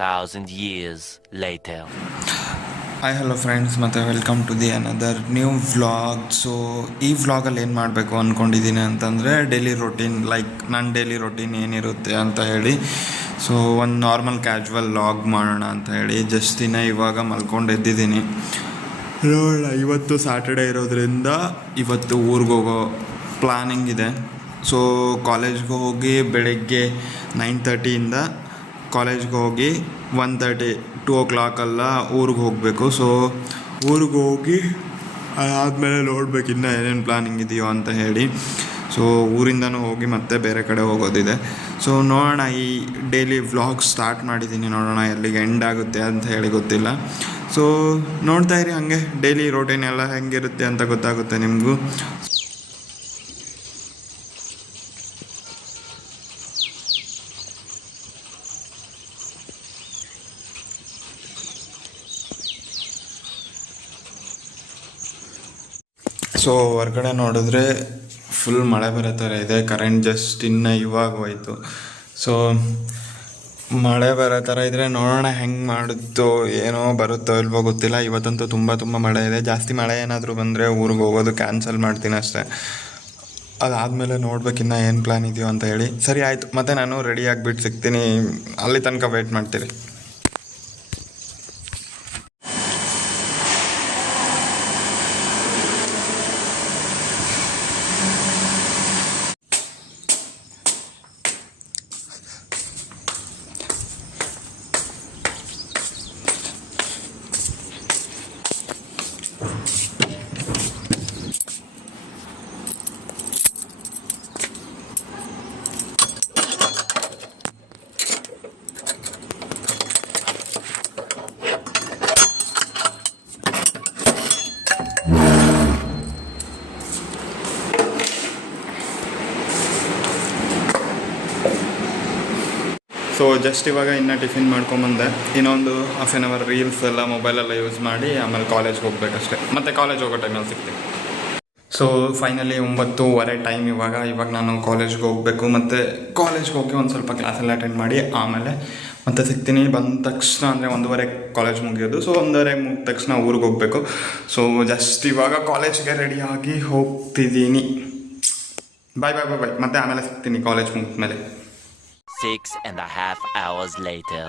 2,000 years later. Hi hello friends, ಮತ್ತು welcome to the another new vlog. So ಈ ವ್ಲಾಗಲ್ಲಿ ಏನು ಮಾಡಬೇಕು ಅಂದ್ಕೊಂಡಿದ್ದೀನಿ ಅಂತಂದರೆ ಡೈಲಿ ರೊಟೀನ್, ಲೈಕ್ ನನ್ನ ಡೈಲಿ ರೊಟೀನ್ ಏನಿರುತ್ತೆ ಅಂತ ಹೇಳಿ. ಸೊ ಒಂದು ನಾರ್ಮಲ್ ಕ್ಯಾಜುವಲ್ ವ್ಲಾಗ್ ಮಾಡೋಣ ಅಂತ ಹೇಳಿ. ಜಸ್ಟ್ ಇವಾಗ ಮಲ್ಕೊಂಡು ಎದ್ದಿದ್ದೀನಿ. ನೋಡೋಣ, ಇವತ್ತು ಸ್ಯಾಟರ್ಡೇ ಇರೋದ್ರಿಂದ ಇವತ್ತು ಊರಿಗೆ ಹೋಗೋ ಪ್ಲ್ಯಾನಿಂಗ್ ಇದೆ. ಸೊ ಕಾಲೇಜ್ಗೆ ಹೋಗಿ ಬೆಳಗ್ಗೆ 9:30 ಕಾಲೇಜ್ಗೆ ಹೋಗಿ 1:30 2 o'clock ಊರಿಗೆ ಹೋಗಬೇಕು. ಸೊ ಊರಿಗೆ ಹೋಗಿ ಅದಾದಮೇಲೆ ನೋಡ್ಬೇಕು ಇನ್ನೂ ಏನೇನು ಪ್ಲ್ಯಾನಿಂಗ್ ಇದೆಯೋ ಅಂತ ಹೇಳಿ. ಸೊ ಊರಿಂದನೂ ಹೋಗಿ ಮತ್ತೆ ಬೇರೆ ಕಡೆ ಹೋಗೋದಿದೆ. ಸೊ ನೋಡೋಣ, ಈ ಡೈಲಿ ವ್ಲಾಗ್ ಸ್ಟಾರ್ಟ್ ಮಾಡಿದ್ದೀನಿ. ನೋಡೋಣ ಎಲ್ಲಿಗೆ ಎಂಡ್ ಆಗುತ್ತೆ ಅಂತ ಹೇಳಿ ಗೊತ್ತಿಲ್ಲ. ಸೊ ನೋಡ್ತಾ ಇರಿ, ಹಾಗೆ ಡೈಲಿ ರೊಟೀನ್ ಎಲ್ಲ ಹೆಂಗಿರುತ್ತೆ ಅಂತ ಗೊತ್ತಾಗುತ್ತೆ ನಿಮಗೂ. ಸೊ ಹೊರಗಡೆ ನೋಡಿದ್ರೆ ಫುಲ್ ಮಳೆ ಬರೋ ಥರ ಇದೆ. ಕರೆಂಟ್ ಜಸ್ಟ್ ಇವಾಗ ಹೋಯ್ತು. ಸೊ ಮಳೆ ಬರೋ ಥರ ಇದ್ದರೆ ನೋಡೋಣ ಹೆಂಗೆ ಮಾಡುತ್ತೋ ಏನೋ ಬರುತ್ತೋ ಇಲ್ವೋ ಗೊತ್ತಿಲ್ಲ. ಇವತ್ತಂತೂ ತುಂಬ ಮಳೆ ಇದೆ. ಜಾಸ್ತಿ ಮಳೆ ಏನಾದರೂ ಬಂದರೆ ಊರಿಗೆ ಹೋಗೋದು ಕ್ಯಾನ್ಸಲ್ ಮಾಡ್ತೀನಿ ಅಷ್ಟೇ. ಅದಾದಮೇಲೆ ನೋಡ್ಬೇಕಿನ್ನ ಏನು ಪ್ಲ್ಯಾನ್ ಇದೆಯೋ ಅಂತ ಹೇಳಿ. ಸರಿ ಆಯಿತು, ಮತ್ತು ನಾನು ರೆಡಿ ಆಗಿಬಿಟ್ಟು ಸಿಗ್ತೀನಿ. ಅಲ್ಲಿ ತನಕ ವೆಯ್ಟ್ ಮಾಡ್ತೀರಿ. ಸೊ ಜಸ್ಟ್ ಇವಾಗ ಇನ್ನು ಟಿಫಿನ್ ಮಾಡ್ಕೊಂಬಂದೆ. ಇನ್ನೊಂದು ಹಾಫ್ ಆನ್ ಅವರ್ ರೀಲ್ಸ್ ಎಲ್ಲ ಮೊಬೈಲೆಲ್ಲ ಯೂಸ್ ಮಾಡಿ ಆಮೇಲೆ ಕಾಲೇಜ್ಗೆ ಹೋಗ್ಬೇಕಷ್ಟೆ. ಮತ್ತು ಕಾಲೇಜ್ ಹೋಗೋ ಟೈಮಲ್ಲಿ ಸಿಗ್ತೀನಿ. ಸೊ ಫೈನಲಿ 9:30 ಟೈಮ್ ಇವಾಗ ನಾನು ಕಾಲೇಜ್ಗೆ ಹೋಗಬೇಕು. ಮತ್ತು ಕಾಲೇಜ್ಗೆ ಹೋಗಿ ಒಂದು ಸ್ವಲ್ಪ ಕ್ಲಾಸೆಲ್ಲ ಅಟೆಂಡ್ ಮಾಡಿ ಆಮೇಲೆ ಮತ್ತೆ ಸಿಗ್ತೀನಿ. ಬಂದ ತಕ್ಷಣ ಅಂದರೆ 1:30 ಕಾಲೇಜ್ ಮುಗಿಯೋದು. ಸೊ 1:30 ಮುಗಿದ ತಕ್ಷಣ ಊರಿಗೆ ಹೋಗಬೇಕು. ಸೊ ಜಸ್ಟ್ ಇವಾಗ ಕಾಲೇಜ್ಗೆ ರೆಡಿಯಾಗಿ ಹೋಗ್ತಿದ್ದೀನಿ. ಬಾಯ್. ಮತ್ತೆ ಆಮೇಲೆ ಸಿಗ್ತೀನಿ ಕಾಲೇಜ್ ಮುಗಿದ ಮೇಲೆ. 6.5 hours later.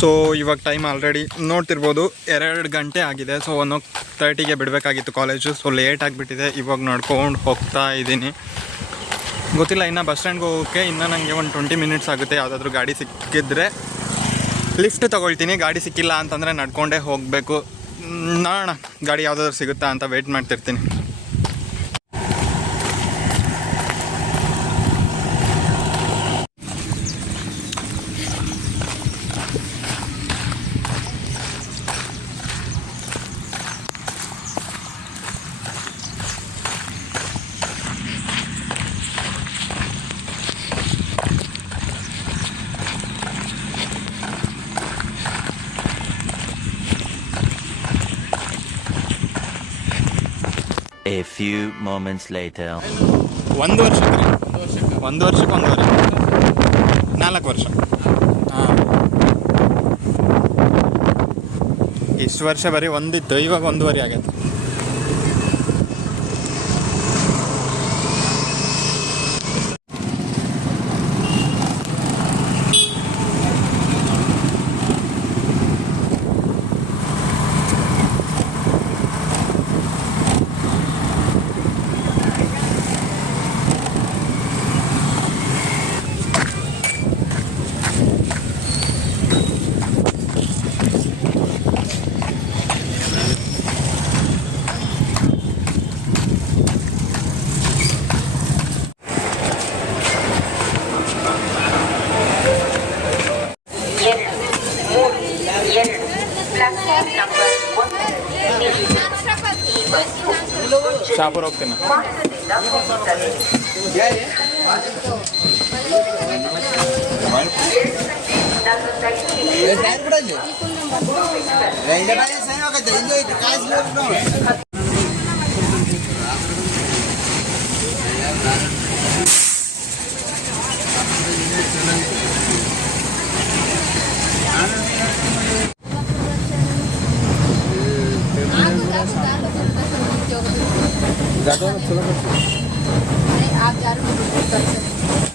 ಸೊ ಇವಾಗ ಟೈಮ್ ಆಲ್ರೆಡಿ ನೋಡ್ತಿರ್ಬೋದು 2 ಗಂಟೆ ಆಗಿದೆ. ಸೊ 1:30ಗೆ ಬಿಡಬೇಕಾಗಿತ್ತು ಕಾಲೇಜು. ಸೊ ಲೇಟ್ ಆಗಿಬಿಟ್ಟಿದೆ. ಇವಾಗ ನಡ್ಕೊಂಡು ಹೋಗ್ತಾ ಇದ್ದೀನಿ. ಗೊತ್ತಿಲ್ಲ, ಇನ್ನು ಬಸ್ ಸ್ಟ್ಯಾಂಡ್ಗೆ ಹೋಗೋಕ್ಕೆ ಇನ್ನೂ ನನಗೆ ಒಂದು 20 ಮಿನಿಟ್ಸ್ ಆಗುತ್ತೆ. ಯಾವುದಾದ್ರೂ ಗಾಡಿ ಸಿಕ್ಕಿದ್ರೆ ಲಿಫ್ಟ್ ತೊಗೊಳ್ತೀನಿ. ಗಾಡಿ ಸಿಕ್ಕಿಲ್ಲ ಅಂತಂದರೆ ನಡ್ಕೊಂಡೇ ಹೋಗಬೇಕು. ನೋಡೋಣ ಗಾಡಿ ಯಾವುದಾದ್ರೂ ಸಿಗುತ್ತಾ ಅಂತ ವೆಯ್ಟ್ ಮಾಡ್ತಿರ್ತೀನಿ. A few moments later. 1 ವರ್ಷ 1 ವರ್ಷಕ್ಕೆ 1.5 4 ವರ್ಷ. ಹಾಂ, ಇಷ್ಟು ವರ್ಷ ಬರೀ ಒಂದಿತ್ತು, ಇವಾಗ 1.5 ಆಗೈತೆ. ಶಾಪುರ್ ಹೋಗ್ತೀನಿ. आप जा रहे हो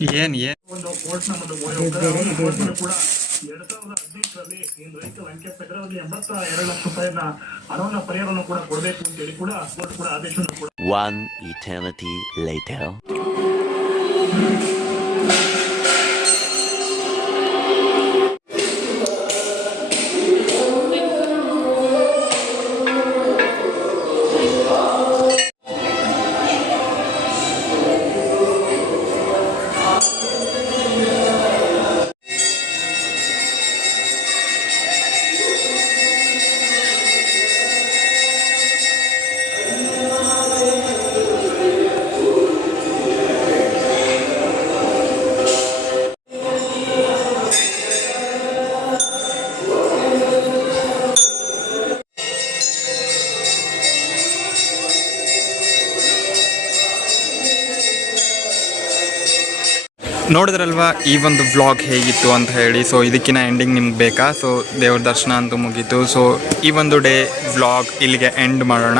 ಏನು ಒಂದು ಕೋರ್ಟ್ನ ಒಂದು ಕೋರ್ಟ್ನ ಕೂಡ 2018ರಲ್ಲಿ ಈ ರೈತ ಲಂಕೆ ಫೆಡರಲ್ 82 ಲಕ್ಷ ರೂಪಾಯಿನ ಹಣವನ್ನ ಪರಿಹಾರವನ್ನು ಕೂಡ ಕೊಡಬೇಕು ಅಂತ ಹೇಳಿ ಕೂಡ ಕೋರ್ಟ್ ಕೂಡ ಆದೇಶವನ್ನು ಕೂಡ. One eternity later. ನೋಡಿದ್ರಲ್ವಾ ಈ ಒಂದು ವ್ಲಾಗ್ ಹೇಗಿತ್ತು ಅಂತ ಹೇಳಿ. ಸೊ ಇದಕ್ಕಿಂತ ಎಂಡಿಂಗ್ ನಿಮ್ಗೆ ಬೇಕಾ? ಸೊ ದೇವ್ರ ದರ್ಶನ ಅಂತೂ ಮುಗೀತು. ಸೊ ಈ ಒಂದು ಡೇ ವ್ಲಾಗ್ ಇಲ್ಲಿಗೆ ಎಂಡ್ ಮಾಡೋಣ.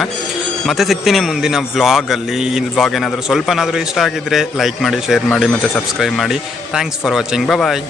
ಮತ್ತೆ ಸಿಗ್ತೀನಿ ಮುಂದಿನ ವ್ಲಾಗಲ್ಲಿ. ಈ ವ್ಲಾಗ್ ಏನಾದರೂ ಸ್ವಲ್ಪನಾದರೂ ಇಷ್ಟ ಆಗಿದ್ದರೆ ಲೈಕ್ ಮಾಡಿ, ಶೇರ್ ಮಾಡಿ ಮತ್ತು ಸಬ್ಸ್ಕ್ರೈಬ್ ಮಾಡಿ. Thanks for watching. ಬಾಯ್.